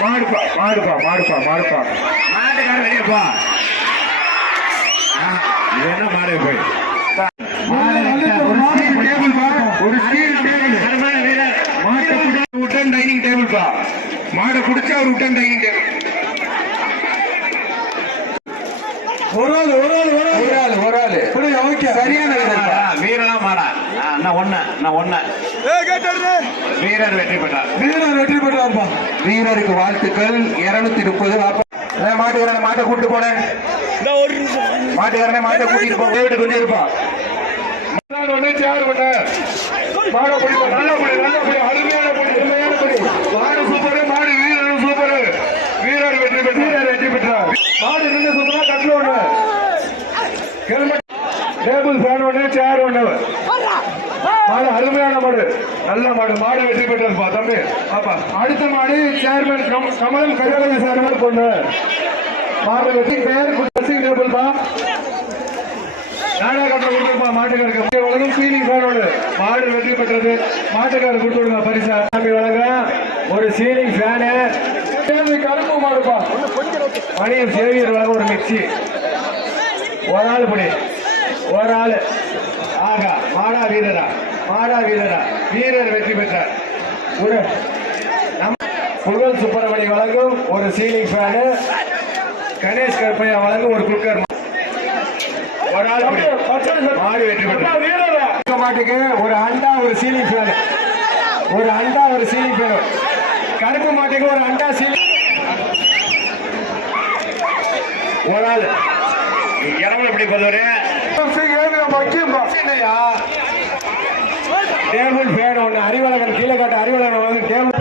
மாடுப்பா மாடுப்பா மாடுப்பா மாடுப்பா. மாட்டுக்காரன் வெளியே போ. இது என்ன மாடு போய்? ஒரு ஸ்டீல் டேபிள் மாட்டை டைனிங் டேபிள் பா. மாடை குடிச்சா ஒரு உட்டன் டைனிங் டேபிள் ஒரு ஆள் ஒரு ஆள் ஒரு ஆள். ஒரு ஆள் ஒரு ஆள். ஓகே. சரியான. வீரனா மாடா ஆ, நான் ஒண்ணு நான் ஒண்ணு. வீரர் வெற்றி பெற்றார். வீரர் வெற்றி பெற்றார்ப்பா. வீரருக்கு வாழ்த்துக்கள். இருநூத்தி முப்பது மாட்டுக்காரன மாட்டை கூட்டு போனேன் மாட்டுக்காரனை மாட்டை கூட்டிட்டு போ வீட்டுக்கு கொஞ்சம் இருப்பா. ஒண்ணு சேர் பண்ண. மாட புடி நல்ல புடி நல்ல புடி. அருமையான புடி மாடு சூப்பர் மாடு வீரர் சூப்பர் வீரர் வெற்றி பெற்றார் வீரர் வெற்றி பெற்றார் மாடு நின்று சூப்பரா கட்டில ஒண்ணு ஹெல்மெட் டேபிள் ஃபேன் ஒண்ணு சேர் ஒண்ணு. மாடு அருமையான மாடு. நல்ல மாடு. மாடு வெற்றி பெற்றதுப்பா தம்பி. பாப்பா அடுத்த மாடு சேர்மன் கம்- கமலம் கஜலவி சேர்மன் பொண்ணு. மாடு வெற்றி பெயர் ட்ரெஸ்ஸிங் டேபிள் பா. நாடா கட்ட கொடுத்துருப்பா மாட்டுக்காருக்கு. வழங்கும் சீலிங் ஃபேனோடு மாடு வெற்றி பெற்றது. மாட்டுக்காரர் கொடுத்து விடுங்க பரிசா. சாமி வழங்க ஒரு சீலிங் ஃபேனு கருப்பு மாடுப்பா. மணியம் சேவியர் வழங்க ஒரு மிக்சி. ஒரு ஆள் படி. ஒரு ஆள் ஆகா மாடா வீரரா மாடா வீரரா. வீரர் வெற்றி பெற்றார். ஒரு புகழ் சுப்பிரமணி வழங்கும் ஒரு சீலிங் ஃபேனு கணேஷ் கருப்பையா வழங்கும் ஒரு குக்கர் ஒரு ஆள். மாடு வெற்றி பெற்றார். மாட்டுக்கு ஒரு அண்டா ஒரு சீலிங் ஃபேன். ஒரு அண்டா ஒரு சீலிங் ஃபேன். கருப்பு மாட்டுக்கு ஒரு அண்டா சீலிங் ஒரு ஆள் இரவு எப்படி பொறுத்தவரை டேபிள் ஃபேன் ஒன்று அறிவழகன் கீழே காட்ட அறிவழகன் வந்து டேபிள்